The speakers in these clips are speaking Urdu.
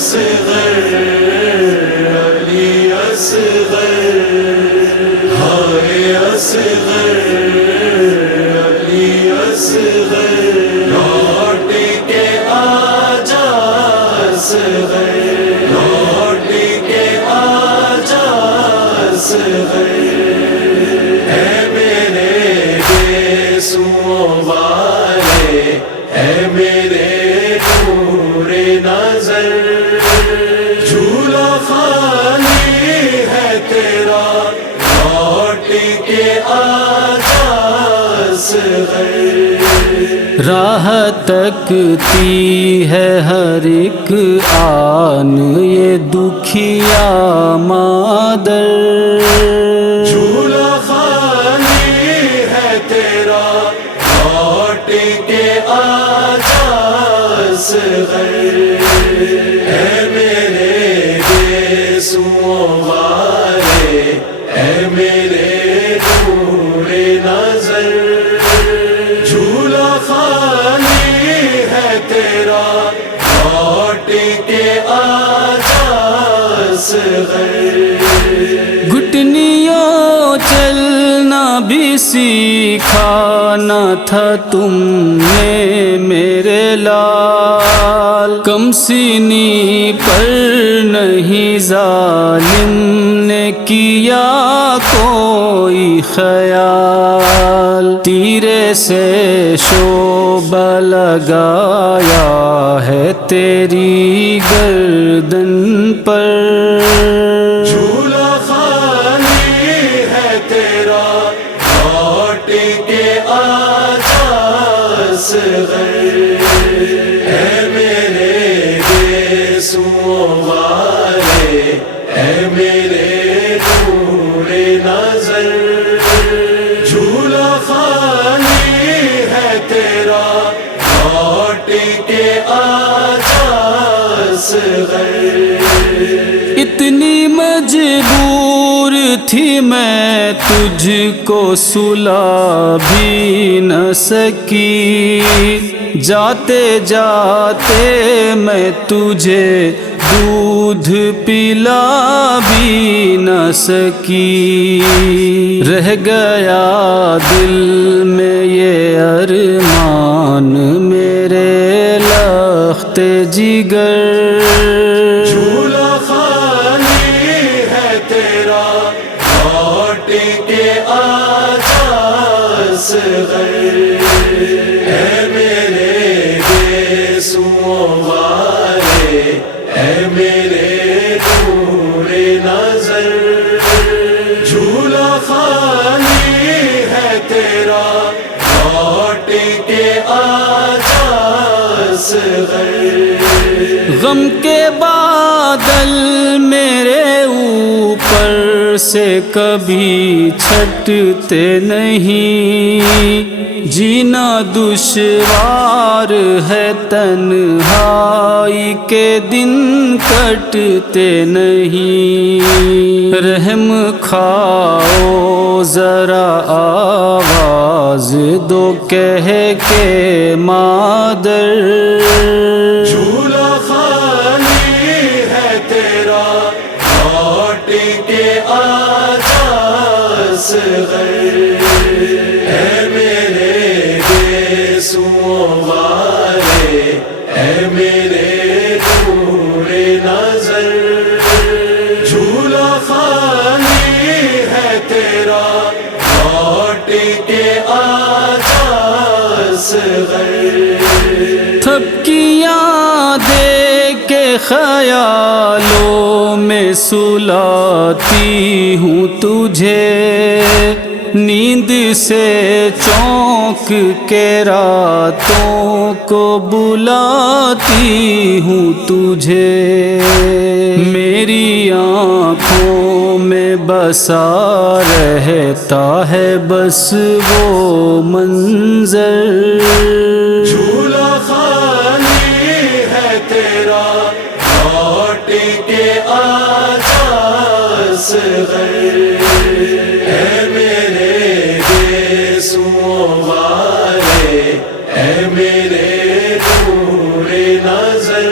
اصغر علی اصغر ہائے اصغر علی اصغر لوٹ کے آجا اصغر لوٹ کے آجا اصغر اے میرے گیسوؤں والے اے میرے نور نظر جھولا خالی ہے تیرا لوٹ کے آجا اصغر راہ تکتی ہے ہر ایک آن یہ دکھیا مادر جھولا خالی ہے تیرا لوٹ کے آجا اصغر اے میرے گیسوؤں والے اے میرے نور نظر جھولا خالی ہے تیرا لوٹ کے آجا اصغر گھٹنیوں چلنا بھی سکھانا تھا تم نے میرے لال کم سینی پر نہیں ظالم نے کیا کوئی خیال تیرے سے شعبہ لگایا ہے تیری گردن پر جھولا خالی ہے تیرا لوٹ کے آجا اصغر اے میرے گیسوؤں والے اے میرے نور نظر جھولا خالی ہے تیرا لوٹ کے آجا اصغر اتنی مجبور تھی میں تجھ کو سلا بھی نہ سکی جاتے جاتے میں تجھے دودھ پلا بھی نہ سکی رہ گیا دل میں یہ ارمان میرے لخت جگر جھولا خالی ہے تیرا لوٹ کے آجا اصغر اے میرے گیسوؤں والے اے میرے نور نظر جھولا خالی ہے تیرا لوٹ کے آجا اصغر غم کے بادل میرے اوپر سے کبھی چھٹتے نہیں جینا دشوار ہے تنہائی کے دن کٹتے نہیں رحم کھاؤ ذرا آواز دو کہہ کے مادر جھولا خالی ہے تیرا لوٹ کے آجا اصغر اے میرے گیسوؤں والے اے میرے نور نظر جھولا خالی ہے تیرا لوٹ کے آجا اصغر تھپکیاں دے کے خیالوں میں سلاتی ہوں تجھے نیند سے چونک کے راتوں کو بلاتی ہوں تجھے میری آنکھوں میں بسا رہتا ہے بس وہ منظر جھولا خالی ہے تیرا لوٹ کے آجا اصغر اے میرے گیسوؤں والے اے میرے نور نظر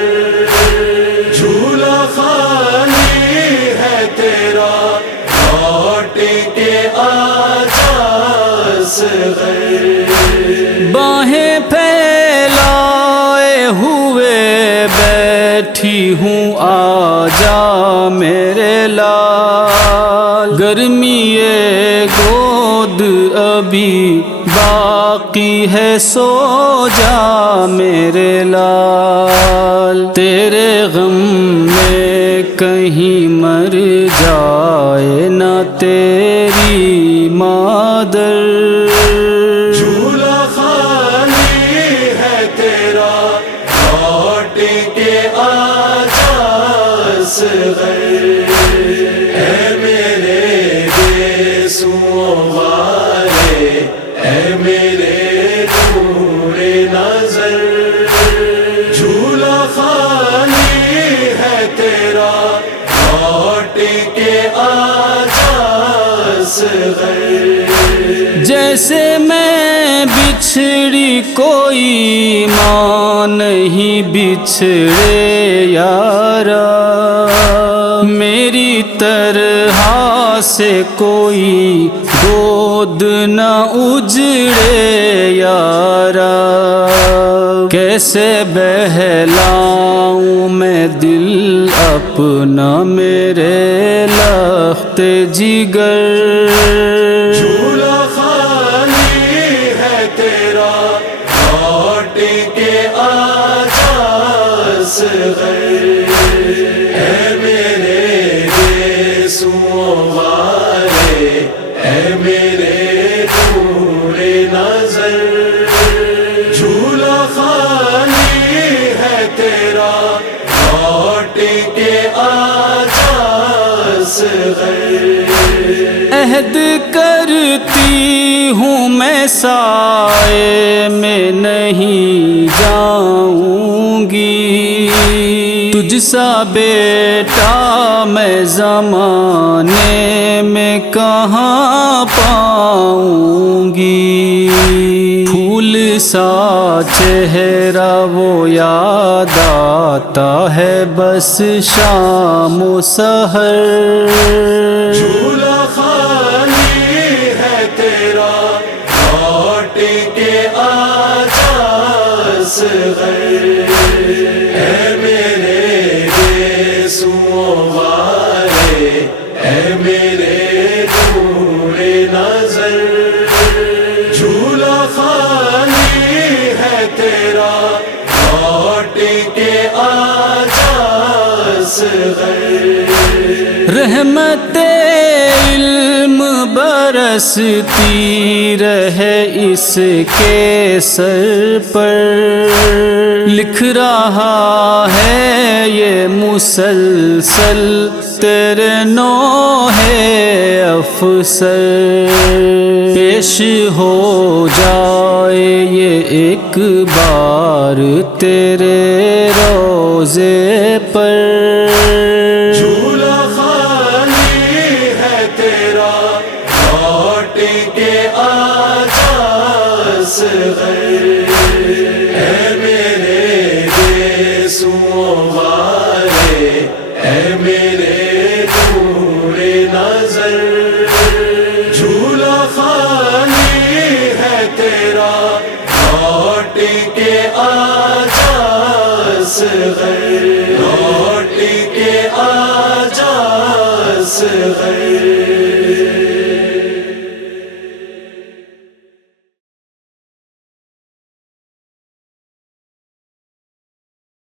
باہیں پھیلائے ہوئے بیٹھی ہوں، آجا میرے لال، گرمی گود ابھی باقی ہے، سو جا میرے لال، تیرے غم میں کہیں مر جائے نہ تیری مادر، جھولا خالی ہے تیرا، لوٹ کے آجا اصغر، اے میرے گیسوؤں والے، اے میرے نور نظر، جھولا خالی ہے تیرا، لوٹ کے آجا اصغر، جیسے میں بچھڑی کوئی ماں نہیں بچھڑے یارا، میری طرح سے کوئی گود نہ اجڑے یارا، کیسے بہلاؤں میں دل اپنا میرے لخت جگر، جھولا خالی ہے تیرا، لوٹ کے آجا اصغر، اے میرے گیسوؤں والے، اے میرے نور نظر، جھولا خالی ہے تیرا، لوٹ کے آجا اصغر، عہد کرتی ہوں میں سائے میں نہیں جاؤں گی، تجھ سا بیٹا میں زمانے میں کہاں پاؤں گی، پھول سا چہرہ وہ یاد آتا ہے بس شام و سحر، جھولا خالی ہے تیرا، لوٹ کے آجا اصغر، اے میرے گیسوؤں والے، اے میرے نور نظر، جھولا خالی ہے تیرا، لوٹ کے آجا اصغر، رحمت علم برستی رہے اس کے سر پر، لکھ رہا ہے یہ مسلسل تیرے نوحہ افسر، پیش ہو جائے یہ ایک بار تیرے روضے پر، جھولا خالی ہے تیرا، لوٹ کے آجا اصغر، اے میرے گیسوؤں والے، اے میرے نور نظر، جھولا خالی ہے تیرا، لوٹ کے آجا اصغر، لوٹ کے آجا اصغر۔